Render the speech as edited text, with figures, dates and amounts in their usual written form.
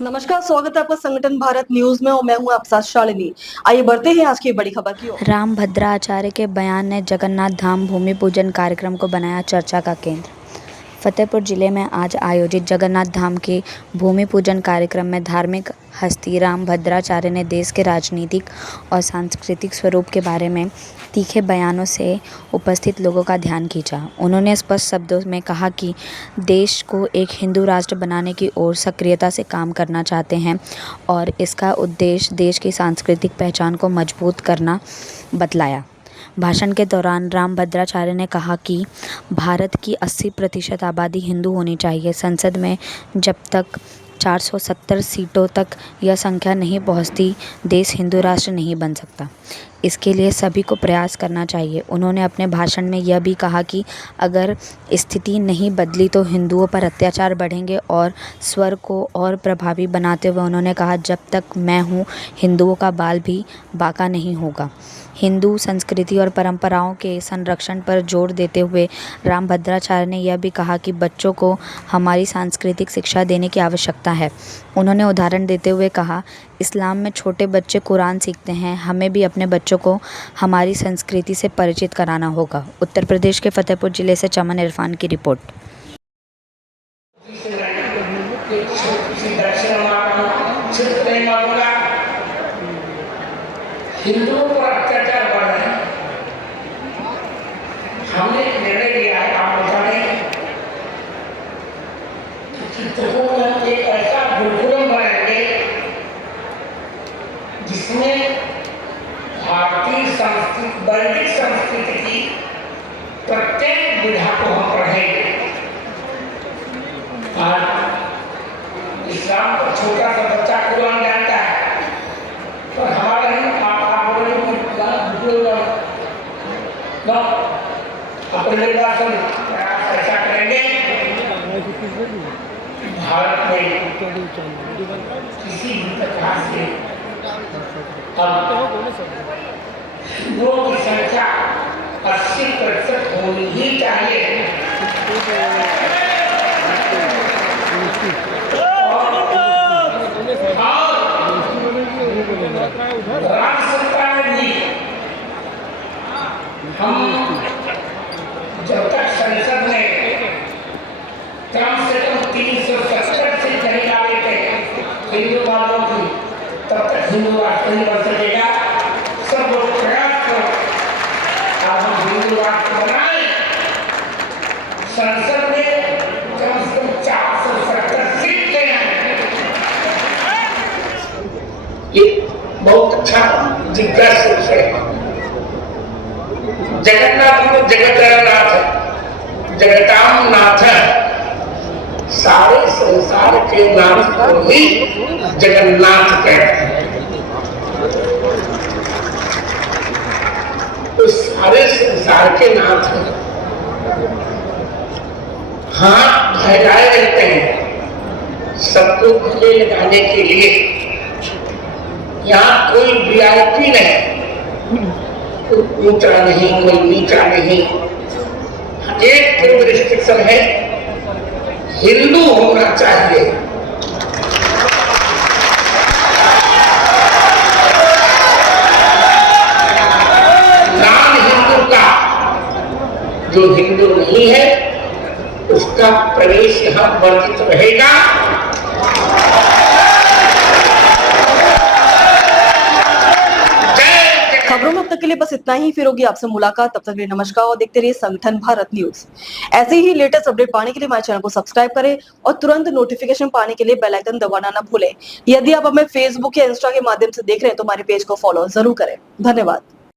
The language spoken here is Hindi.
नमस्कार, स्वागत है आपका संगठन भारत न्यूज में और मैं हूं आपके साथ शालिनी। आइए बढ़ते हैं आज की बड़ी खबर की ओर। रामभद्राचार्य के बयान ने जगन्नाथ धाम भूमि पूजन कार्यक्रम को बनाया चर्चा का केंद्र। फतेहपुर जिले में आज आयोजित जगन्नाथ धाम के भूमि पूजन कार्यक्रम में धार्मिक हस्ती रामभद्राचार्य ने देश के राजनीतिक और सांस्कृतिक स्वरूप के बारे में तीखे बयानों से उपस्थित लोगों का ध्यान खींचा। उन्होंने स्पष्ट शब्दों में कहा कि देश को एक हिंदू राष्ट्र बनाने की ओर सक्रियता से काम करना चाहते हैं और इसका उद्देश्य देश की सांस्कृतिक पहचान को मजबूत करना बतलाया। भाषण के दौरान रामभद्राचार्य ने कहा कि भारत की 80% आबादी हिंदू होनी चाहिए। संसद में जब तक 470 सीटों तक यह संख्या नहीं पहुंचती, देश हिंदू राष्ट्र नहीं बन सकता। इसके लिए सभी को प्रयास करना चाहिए। उन्होंने अपने भाषण में यह भी कहा कि अगर स्थिति नहीं बदली तो हिंदुओं पर अत्याचार बढ़ेंगे और स्वर को और प्रभावी बनाते हुए उन्होंने कहा, जब तक मैं हूँ हिंदुओं का बाल भी बांका नहीं होगा। हिंदू संस्कृति और परंपराओं के संरक्षण पर जोर देते हुए रामभद्राचार्य ने यह भी कहा कि बच्चों को हमारी सांस्कृतिक शिक्षा देने की आवश्यकता है। उन्होंने उदाहरण देते हुए कहा, इस्लाम में छोटे बच्चे कुरान सीखते हैं, हमें भी अपने बच्चों को हमारी संस्कृति से परिचित कराना होगा। उत्तर प्रदेश के फतेहपुर जिले से चमन इरफान की रिपोर्ट। हिंदुओं पर अत्याचार बढ़ रहे हैं। हमने निर्णय लिया है, आप बता रहे हैं कि चित्रकूट में एक ऐसा गुरुकुलम बनाएंगे जिसमें भारतीय संस्कृति, वैदिक संस्कृति की प्रत्येक विधा को हम पढ़ेंगे। आज इस्लाम का छोटा सा बच्चा कुरान जानता है, पर हमारा ही अपने निर्वाचन प्रयास ऐसा करेंगे भारत में किसी भी प्रकार से हिंदुओं की संख्या 80% होनी ही चाहिए। राज्य सरकार ने भी हम जब तक संसद में कम से कम 370 सीट नहीं डाले थे हिंदू वालों की, तब तक हिंदू राष्ट्र नहीं बन सकेगा। सब लोग प्रयास करो, आज हम हिंदू राष्ट्र बनाए। संसद में कम से कम 470 सीट ले आए। ये बहुत अच्छा जिज्ञासा है। जगन्नाथ में जगतनाथ, जगताम नाथ, सारे संसार के नाथ को ही जगन्नाथ कहते हैं। तो सारे संसार के नाथ हैं। हाथ फैलाए रहते हैं सबको गले लगाने के लिए। यहाँ कोई वीआईपी नहीं, कोई ऊंचा नहीं, कोई नीचा नहीं। एक केवल रिस्ट्रिक्शन है, हिंदू होना चाहिए। नाम हिंदू का, जो हिंदू नहीं है उसका प्रवेश यहाँ वर्जित रहेगा। खबरों में अब तक के लिए बस इतना ही। फिर होगी आपसे मुलाकात, तब तक के लिए नमस्कार और देखते रहिए संगठन भारत न्यूज। ऐसे ही लेटेस्ट अपडेट पाने के लिए हमारे चैनल को सब्सक्राइब करें और तुरंत नोटिफिकेशन पाने के लिए बेल आइकन दबाना न भूलें। यदि आप हमें फेसबुक या इंस्टा के माध्यम से देख रहे हैं तो हमारे पेज को फॉलो जरूर करें। धन्यवाद।